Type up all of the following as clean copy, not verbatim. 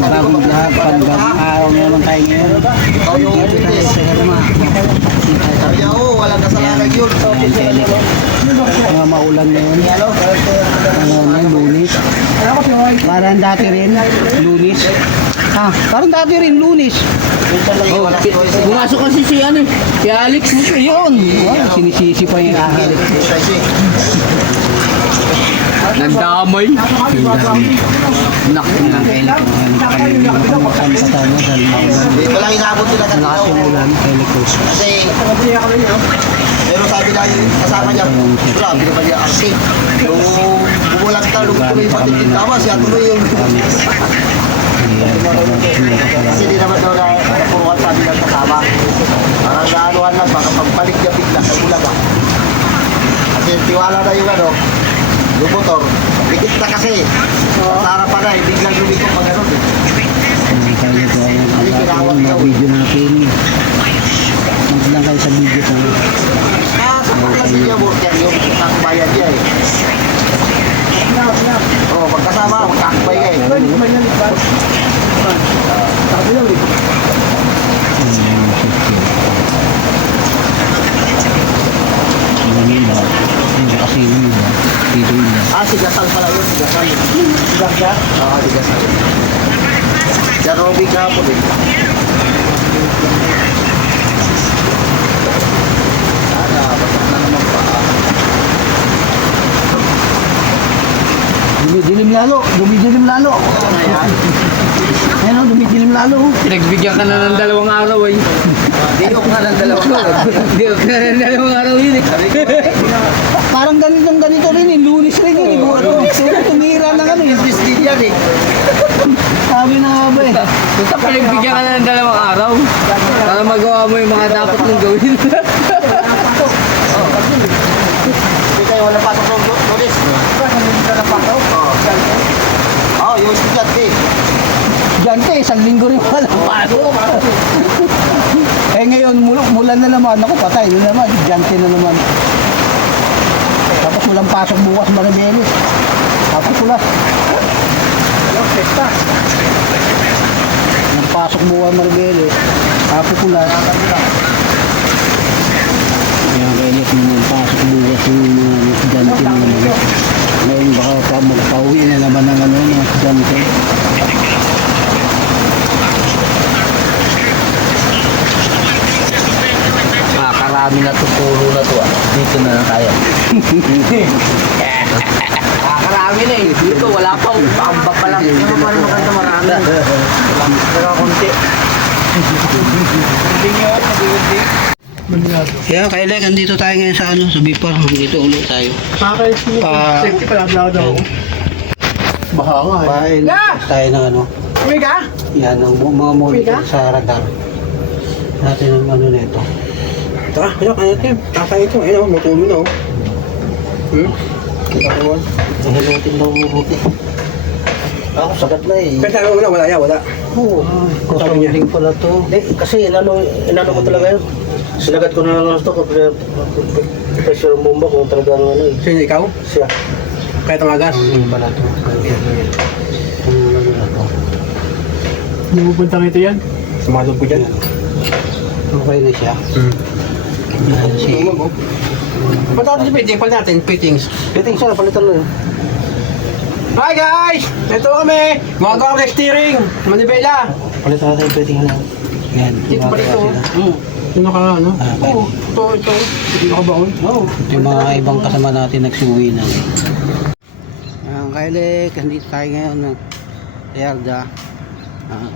bagong lahat, panibagong araw na naman tayo ngayon. Ikaw yung Dito tayo bilis. sa Herma. Sabi niya, oo, walang kasalangan yun. Mga maulan ngayon. Lunis. Parang dati rin, lunis. Parang dati rin, lunis. Oh, Pumasok kasi si ano, si Alex. Yun. Sinisisi pa yung Alex. Nandamay. Nakit ng Elik. Pagkamutan pa tayo dahil maulan. Dito lang inabot nila kanina. Malakas yung ulan, Elik ko. Kasi, pero sabi na yung kasama niya, grabe naman niya kasi. Nung bumulang ka, nung tuloy yung patitin tama, siya tuloy yung... Kasi di naman daw na napuruan sabi ng kasama. Parang naanuhan lang, baka pagbalik niya bigla sa bulaga. Kasi tiwala na yung ano, yung motor. Dikit na kasi. Sa pa na, biglang lumikot pag gano'n eh. Mga video natin. Huwag lang kayo sa video ko. Sa pagkasi niya, worker yung kakbayan niya eh. Oo, magkasama, magkakbay ka eh. Sigasan pala yun, sigasan. Sigasan? Oo, sigasan. Diyan Robby kahapon eh. Batak na naman pa. Dumidilim lalo. Ayan o, dumidilim lalo. Pinagbigyan ka na ng 2 araw ay. Hindi ko nga ng 2 araw. Hindi ka na ng 2 araw yun eh. Parang ganito rin eh. Lunis rin yun eh. Tumira na kami. Biscuit yan eh. Sabi na nga ba eh. Basta pinagbigyan ka na ng 2 araw. Para magawa mo yung mga dapat mong gawin. Hindi kayo wala patok ng lunes. Hindi ka na patok? Oo, yung estudyant eh. Diyante, isang linggo rin walang pasok. Eh ngayon, mulan na naman. Ako patay, yun naman. Diyante na naman. Tapos walang pasok bukas Maribeles. Tapos pula. Walang pesta. Nagpasok bukas Maribeles. Tapos pula. Kaya kailit mo pasok bukas yung mga Diyante na naman. Ngayon baka magpauwi na naman ng ano, mga Diyante. Karami na to, puro na to ah. Dito na lang tayo. Karami na eh. Dito wala pa. Pambak pa lang. Hindi mo pa rin makanta marami. Pero konti. Kaya kailan andito tayo ngayon sa ano, sa Bipar. Dito ulit tayo. Safety pala daw daw. Baka nga eh. Pail tayo ng ano. Umiga? Yan, ang mga monitor sa radar. Natin ang ano nito. Tara, kaya Tim. Tatay ito. Ayun, matulog na oh. Katawan. Nahilutin daw mabuti. Ako sagat na eh. Pero sabi mo na, wala yan, wala. Oo. Kusang pala to. Kasi inano ko talaga yun. Sinagat ko na lang ito kapag pressure bomba kung talagang ano eh. Sino ikaw? Siya. Kaya tumagas? Pala to. Ano na to? Hindi mo puntang ito yan? Sumalog ko dyan. Okay na siya. Si... Ba't natin si fitting? Pal natin, fittings. Dating siya, palitan na yun. Hi guys! Ito kami! Gumagawa ng steering! Manibela! Palitan natin yung dating na. Yan. Dito pa dito. Sino ka nga, ano? Oo. Ito. Hindi nakabaon. Oo. Ito yung mga ibang kasama natin nagsuwi na. Kailik, andito tayo ngayon ng Erda.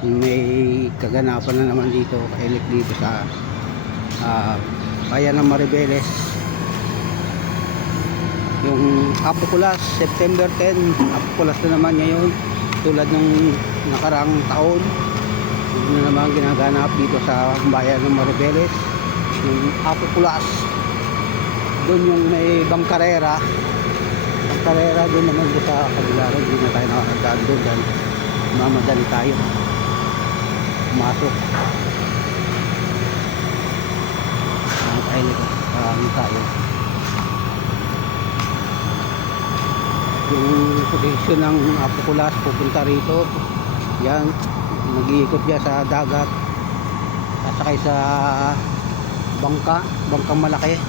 May kaganapan na naman dito, kailik dito sa bayan ng Maribeles. Yung Apokulas, September 10, Apokulas na naman ngayon. Tulad ng nakaraang taon. Yun na naman ginaganap dito sa bayan ng Maribeles. Yung Apokulas. Doon yung may Bangkarera. Bangkarera doon naman doon sa kabila. Hindi na tayo nakakadaan doon dahil mamadali tayo. Pumasok. Marami tayo. Yung position ng Apokulas pupunta rito Yan, nag-iikot siya sa dagat. Sasakay sa bangkang malaki.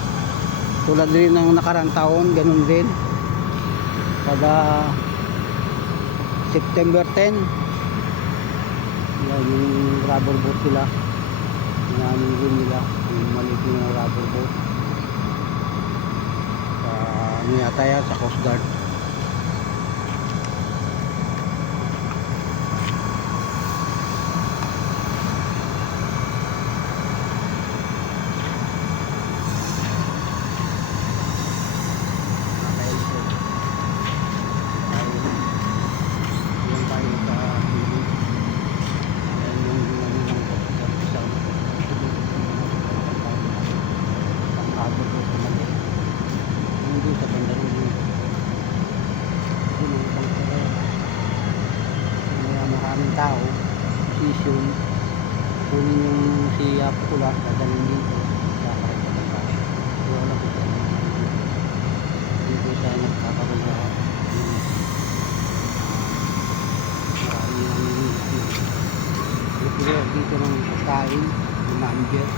Tulad rin ng nakarang taon, ganun din. Kada September 10, yan yung rubber boat nila. Inanin rin nila yung maliit na rubber boat. Ano yata yan, sa Coast Guard. Maraming tao, session, kunin yung si Apukula, dadalhin dito, kakain pa na tayo. Wala ko tayo. Dito siya nagkakaroon na maraming dito ng pagkain, yung manager.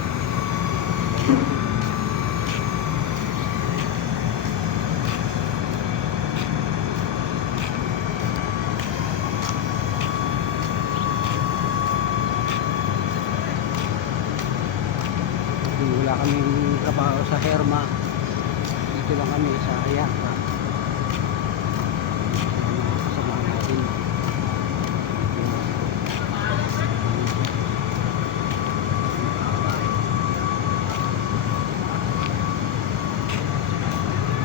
Wala kaming trabaho sa Herma, dito lang kami sa Ayaka. Mga kasama natin.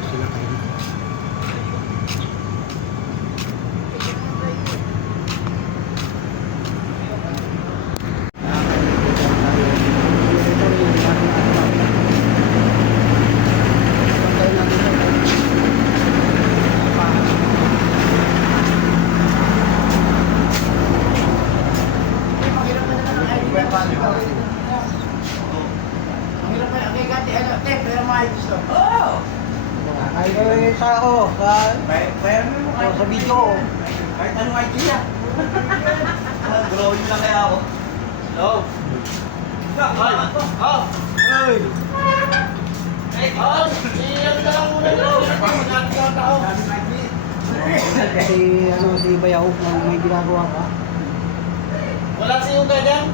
Sila kayo. Ay, sa ako, sa video ko. Kahit anong idea. Drawing lang kaya ako. Hello? Ay! Oh! Ay! Oh! Iyan ka lang muna nyo! Magkakita tao! Si, si Bayaw, may ginagawa pa. Wala si Uga dyan?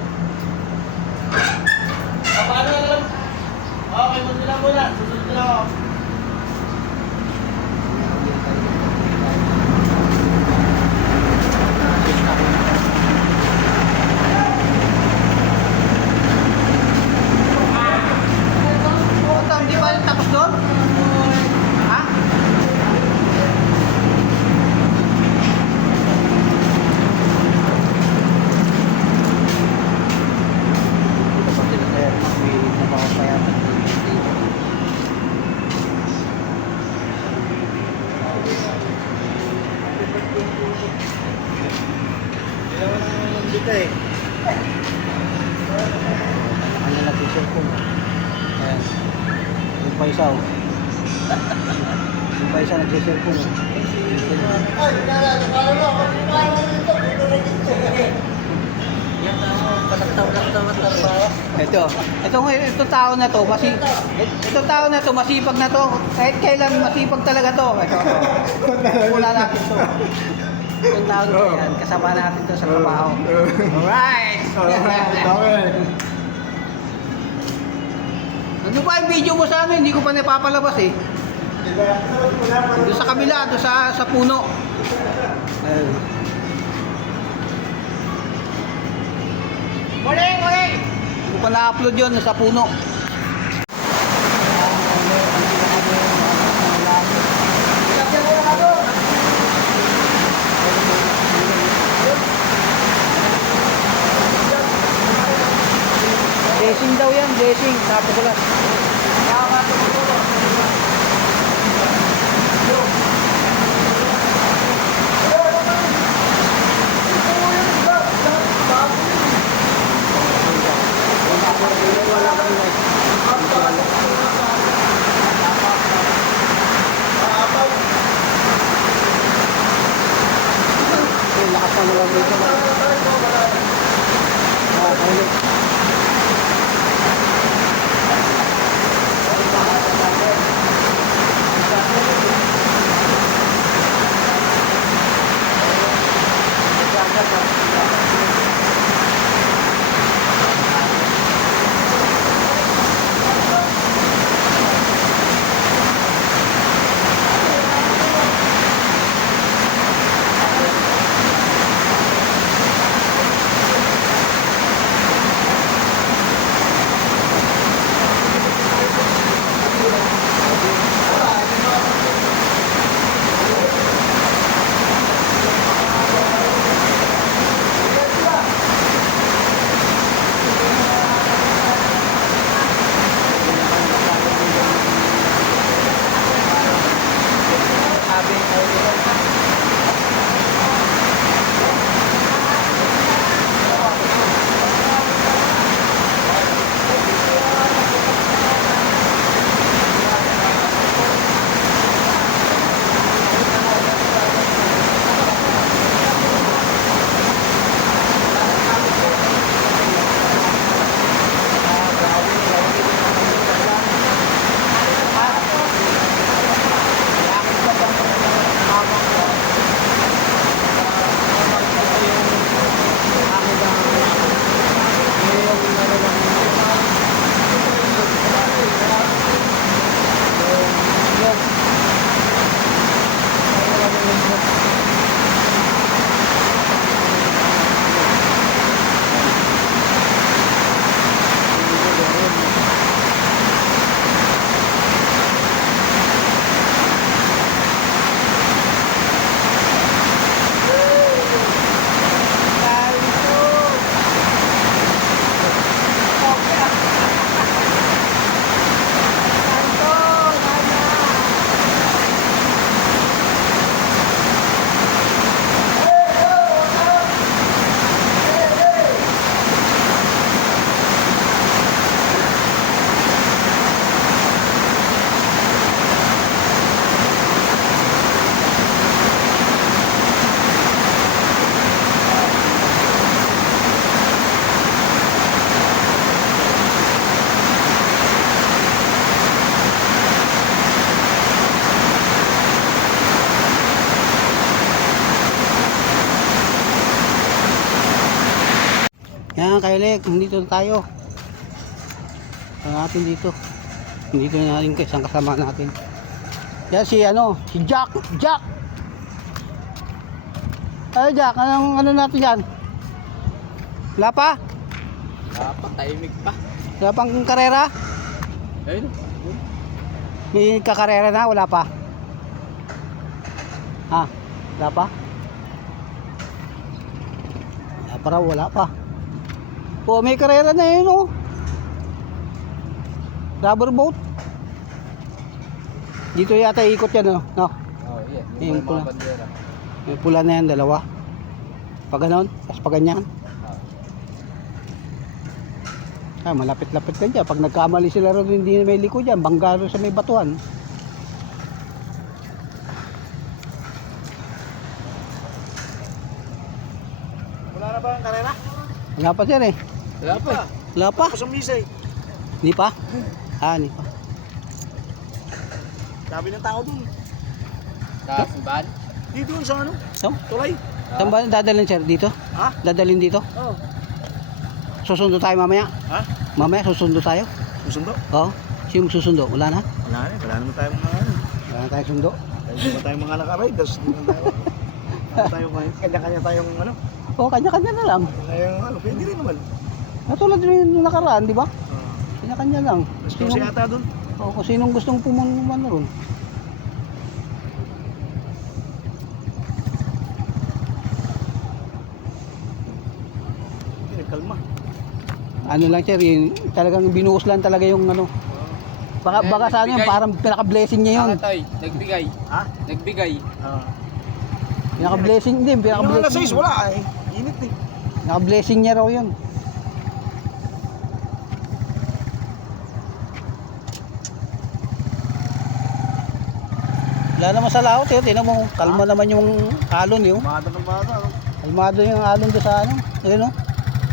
Paano na lang? Okay, muna lang muna. Susunod na ako. Hindi ba tapos doon? Ha? Dito pa sila sir, may napakapayatan dito. Dito eh. Ano na yung cellphone? Ayan. Yung pa isa oh. Yung pa isa nagsiselfone oh. Ito tao na to, masipag na to. Kahit kailan masipag talaga to. Wala natin to. Itong tao na to yan, kasama natin to sa trabaho. Alright! Ano ba yung video mo sa amin? Hindi ko pa napapalabas eh. Doon sa kabila, doon sa puno. Ayun. Morning! Morning! Hindi ko pa na-upload yun sa puno. Blessing daw yan, blessing. Tapos wala. Lakas na lang dito. Kailek. Yan, Kailek, nandito na tayo. Natin dito. Nandito na rin isang kasama natin. Yan si si Jack. Jack! Ay, Jack, ano natin yan? Wala pa? Dapat tahimik pa. Wala pang karera? Ayun. May kakarera na? Wala pa? Ha? Wala pa? Wala pa raw, wala pa. Oh, may karera na yun, oh. Rubber boat. Dito yata ikot yan, oh. No? Oh, yeah. Yung pula. Bandera. May pula na yan, dalawa. Pag ganon, tapos pag ganyan. Malapit-lapit ka dyan. Pag nagkamali sila rin, hindi na may liko dyan. Banggaro sa may batuhan. Wala na ba ang karera? Wala pa sir eh. Wala pa. Wala pa? Pasang misa eh. Hindi pa? Hindi pa. Sabi ng tao dun. Sa simbahan. Di doon sa ano? So, Tulay. saan ba dadalhin sir? Dito? Ha? Dadalhin dito? Oo. Susundo tayo mamaya? Ha? Mamaya susundo tayo? Susundo? Oo. Sino susundo? Wala na? Wala na. Wala naman tayong mga ano. Wala na tayo sundo? Hindi ba tayong mga naka-riders? Hindi na tayo. Tayo kanya-kanya tayong ano. Oo, kanya-kanya na lang. Ngayong ano. Pwede rin naman. Natulad rin yung nakaraan, di ba? Kanya-kanya lang. Mas kasi ata dun. Oo, kung sinong gustong pumunta ron. Kalma. Ano lang sir, talagang binuhos lang talaga yung ano. Baka sa ano, parang pinaka-blessing niya yun. Toy, nagbigay. Ha? Nagbigay. Pinaka-blessing din, Yung alas 6 pinaka-blessing. wala eh. Init eh. Pinaka-blessing niya raw yun. Wala naman sa laot eh, tinan mo, kalma naman yung alon yun. Umada ng bata. No? Kalmado yung alon doon sa ano, ayun o.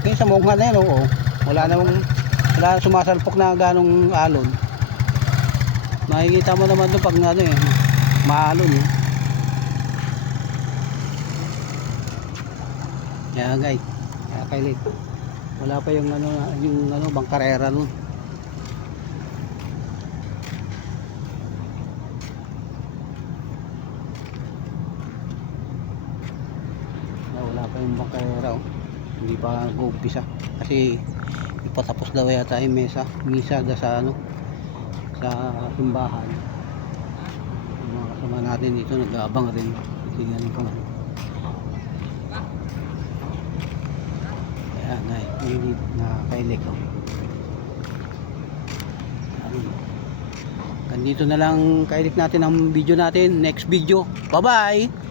Yung sa mungha na yun, oo. Wala na sumasalpok na ganong alon. Makikita mo naman doon pag ano eh, maalon eh. Kaya guys, kaya kailit. Wala pa yung bangkarera nun. Wala pa yung bangkarera, oh. Hindi pa nag-uumpisa kasi ipatapos daw yata yung misa da sa sa simbahan. Yung mga kasama natin dito nag-aabang rin kasi ganun pa man. Kaya guys, mainit na kailik, oh. Ganito na lang kailik natin ang video natin. Next video, bye bye.